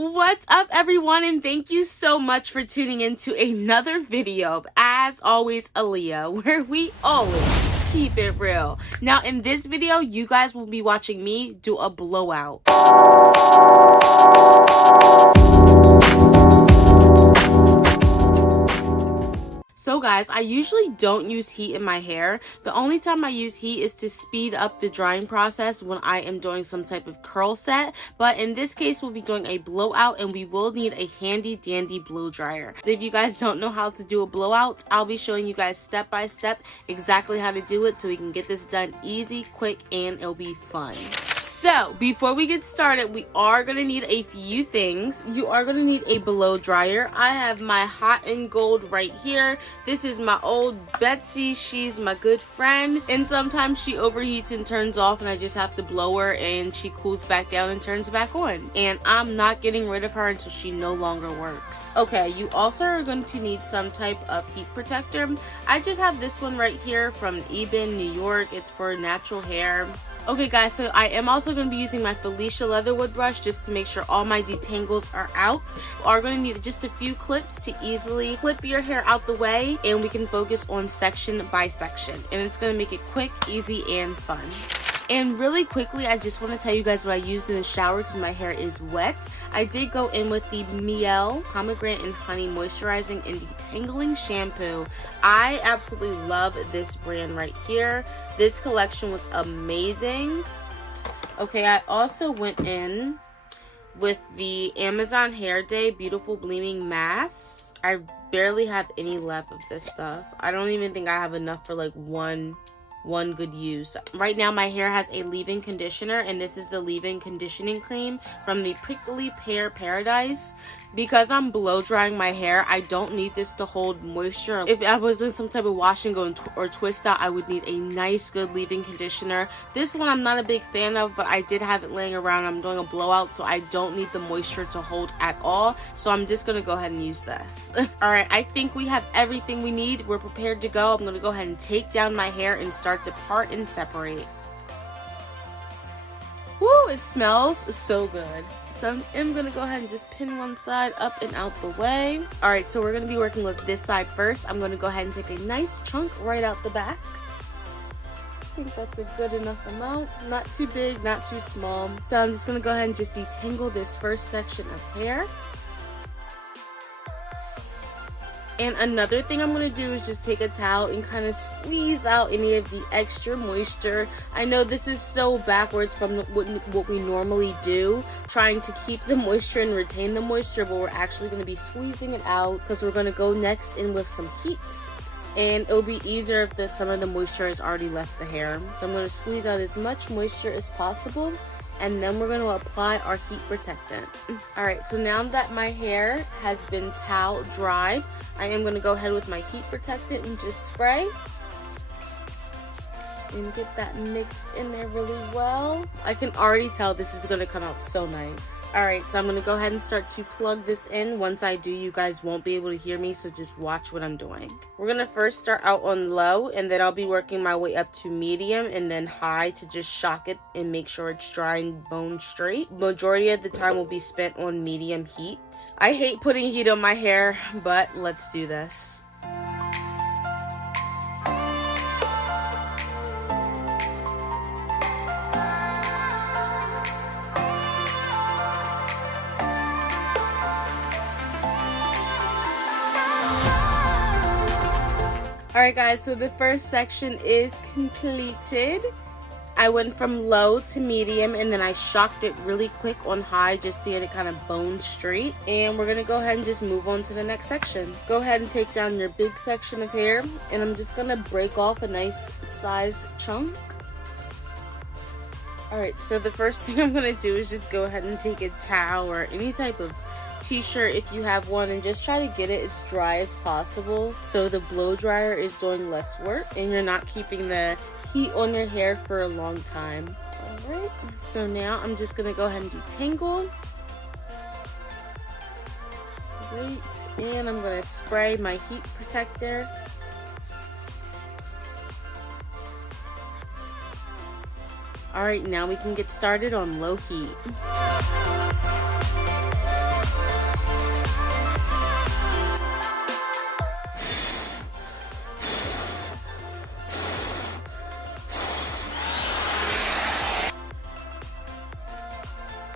What's up, everyone, and thank you so much for tuning in to another video of As Always Aleia, where we always keep it real. Now, in this video, you guys will be watching me do a blowout. So guys, I usually don't use heat in my hair. The only time I use heat is to speed up the drying process when I am doing some type of curl set. But in this case, we'll be doing a blowout and we will need a handy dandy blow dryer. If you guys don't know how to do a blowout, I'll be showing you guys step by step exactly how to do it so we can get this done easy, quick, and it'll be fun. So, before we get started, we are going to need a few things. You are going to need a blow dryer. I have my hot and gold right here. This is my old Betsy. She's my good friend. And sometimes she overheats and turns off and I just have to blow her and she cools back down and turns back on. And I'm not getting rid of her until she no longer works. Okay, you also are going to need some type of heat protector. I just have this one right here from Eben, New York. It's for natural hair. Okay guys, so I am also going to be using my Felicia Leatherwood brush just to make sure all my detangles are out. We are going to need just a few clips to easily clip your hair out the way, and we can focus on section by section. And it's going to make it quick, easy, and fun. And really quickly, I just want to tell you guys what I used in the shower because my hair is wet. I did go in with the Mielle Pomegranate and Honey Moisturizing and Detangling Shampoo. I absolutely love this brand right here. This collection was amazing. Okay, I also went in with the Amazon Hair Day Beautiful Gleaming Mask. I barely have any left of this stuff. I don't even think I have enough for like one good use. Right now my hair has a leave-in conditioner, and this is the leave-in conditioning cream from the Prickly Pear Paradise. Because I'm blow drying my hair, I don't need this to hold moisture. If I was doing some type of wash and go or twist out, I would need a nice good leave-in conditioner. This one I'm not a big fan of, but I did have it laying around. I'm doing a blowout, so I don't need the moisture to hold at all, so I'm just gonna go ahead and use this. All right, I think we have everything we need. We're prepared to go. I'm gonna go ahead and take down my hair and start to part and separate. Woo, it smells so good. So I'm going to go ahead and just pin one side up and out the way. Alright, so we're going to be working with this side first. I'm going to go ahead and take a nice chunk right out the back. I think that's a good enough amount. Not too big, not too small. So I'm just going to go ahead and just detangle this first section of hair. And another thing I'm going to do is just take a towel and kind of squeeze out any of the extra moisture. I know this is so backwards from what we normally do, trying to keep the moisture and retain the moisture, but we're actually going to be squeezing it out because we're going to go next in with some heat. And it'll be easier if some of the moisture has already left the hair. So I'm going to squeeze out as much moisture as possible. And then we're going to apply our heat protectant. Alright, so now that my hair has been towel dried, I am going to go ahead with my heat protectant and just spray. And get that mixed in there really well. I can already tell this is going to come out so nice. Alright, so I'm going to go ahead and start to plug this in. Once I do, you guys won't be able to hear me, so just watch what I'm doing. We're going to first start out on low, and then I'll be working my way up to medium and then high to just shock it and make sure it's dry and bone straight. Majority of the time will be spent on medium heat. I hate putting heat on my hair, but let's do this. Alright guys, so the first section is completed. I went from low to medium and then I shocked it really quick on high just to get it kind of bone straight. And we're going to go ahead and just move on to the next section. Go ahead and take down your big section of hair, and I'm just going to break off a nice size chunk. Alright, so the first thing I'm going to do is just go ahead and take a towel or any type of t-shirt if you have one, and just try to get it as dry as possible so the blow dryer is doing less work and you're not keeping the heat on your hair for a long time. Alright, so now I'm just going to go ahead and detangle. Great, and I'm going to spray my heat protector. Alright, now we can get started on low heat.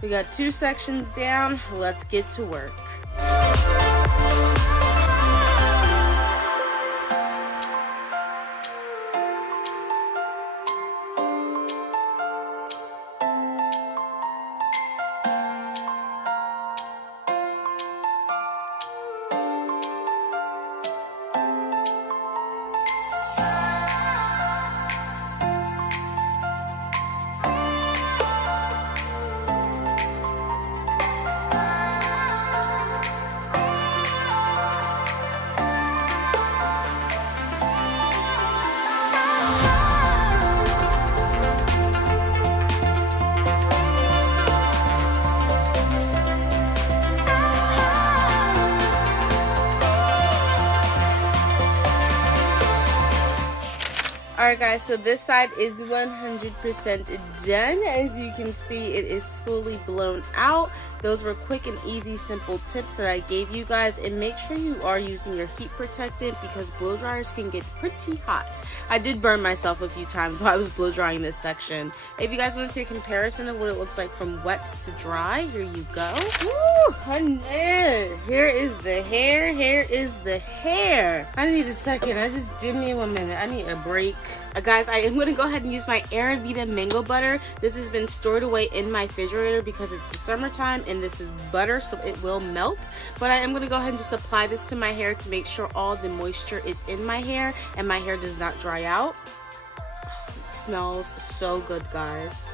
We got 2 sections down. Let's get to work. Alright guys, so this side is 100% done. As you can see, it is fully blown out. Those were quick and easy, simple tips that I gave you guys. And make sure you are using your heat protectant because blow dryers can get pretty hot. I did burn myself a few times while I was blow drying this section. If you guys want to see a comparison of what it looks like from wet to dry, here you go. Woo, honey. Here is the hair. Here is the hair. I need a second. Just give me 1 minute. I need a break. Guys, I am going to go ahead and use my Ayurveda mango butter. This has been stored away in my refrigerator because it's the summertime and this is butter, so it will melt. But I am going to go ahead and just apply this to my hair to make sure all the moisture is in my hair and my hair does not dry out. It smells so good, guys.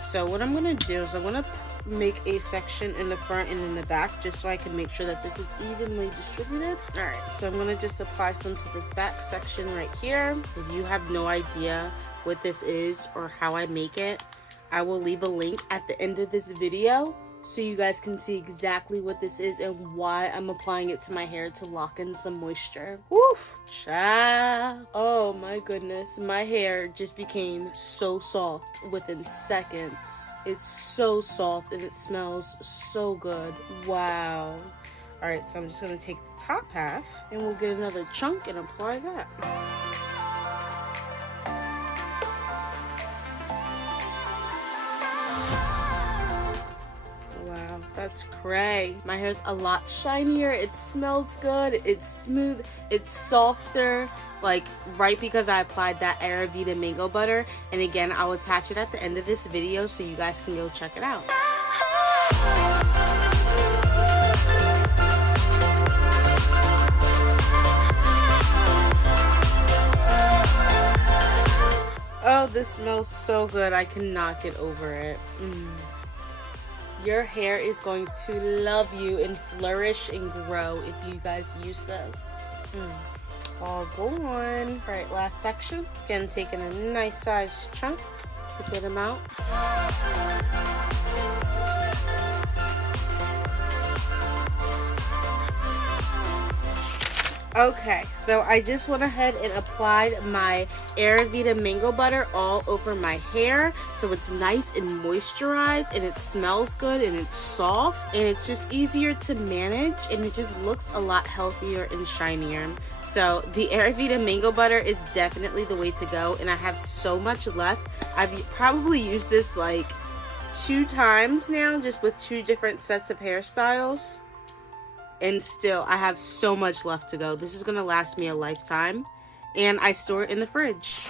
So what I'm going to do is I'm going to make a section in the front and in the back just so I can make sure that this is evenly distributed. Alright, so I'm going to just apply some to this back section right here. If you have no idea what this is or how I make it, I will leave a link at the end of this video so you guys can see exactly what this is and why I'm applying it to my hair to lock in some moisture. Woof, child. Oh my goodness, my hair just became so soft within seconds. It's so soft and it smells so good. Wow. Alright, so I'm just going to take the top half and we'll get another chunk and apply that. Wow, that's cray. My hair's a lot shinier. It smells good. It's smooth. It's softer. Like right because I applied that Ayurveda mango butter. And again, I'll attach it at the end of this video so you guys can go check it out. Oh, this smells so good. I cannot get over it. Your hair is going to love you and flourish and grow if you guys use this. All go on. All right, last section. Again, taking a nice sized chunk to get them out. Okay, so I just went ahead and applied my Ayurveda mango butter all over my hair so it's nice and moisturized and it smells good and it's soft and it's just easier to manage and it just looks a lot healthier and shinier. So the Ayurveda mango butter is definitely the way to go and I have so much left. I've probably used this like 2 times now just with 2 different sets of hairstyles. And still, I have so much left to go. This is going to last me a lifetime. And I store it in the fridge.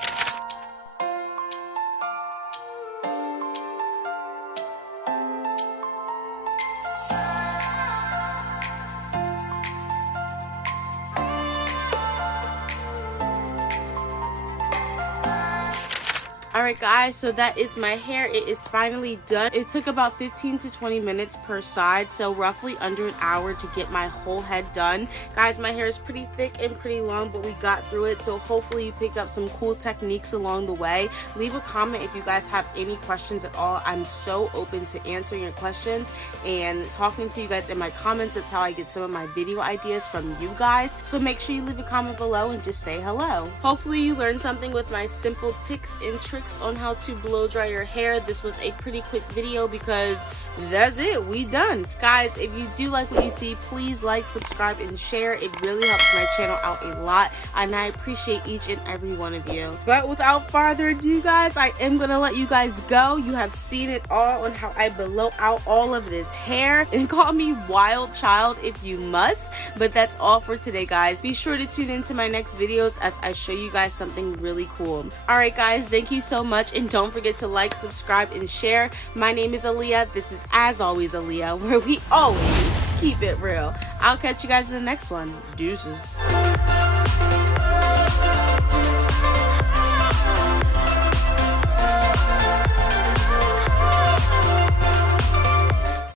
Alright guys, so that is my hair. It is finally done. It took about 15 to 20 minutes per side, so roughly under an hour to get my whole head done. Guys, my hair is pretty thick and pretty long, but we got through it, so hopefully you picked up some cool techniques along the way. Leave a comment if you guys have any questions at all. I'm so open to answering your questions and talking to you guys in my comments. That's how I get some of my video ideas from you guys, so make sure you leave a comment below and just say hello. Hopefully you learned something with my simple tips and tricks tips on how to blow dry your hair. This was a pretty quick video because that's it, we done. Guys, if you do like what you see, please like, subscribe, and share. It really helps my channel out a lot, and I appreciate each and every one of you. But without further ado, guys, I am gonna let you guys go. You have seen it all on how I blow out all of this hair, and call me wild child if you must. But that's all for today, guys. Be sure to tune into my next videos as I show you guys something really cool. Alright guys, thank you so much, and don't forget to like, subscribe, and share. My name is Aleia. This is As Always Aleia, where we always keep it real. I'll catch you guys in the next one. Deuces.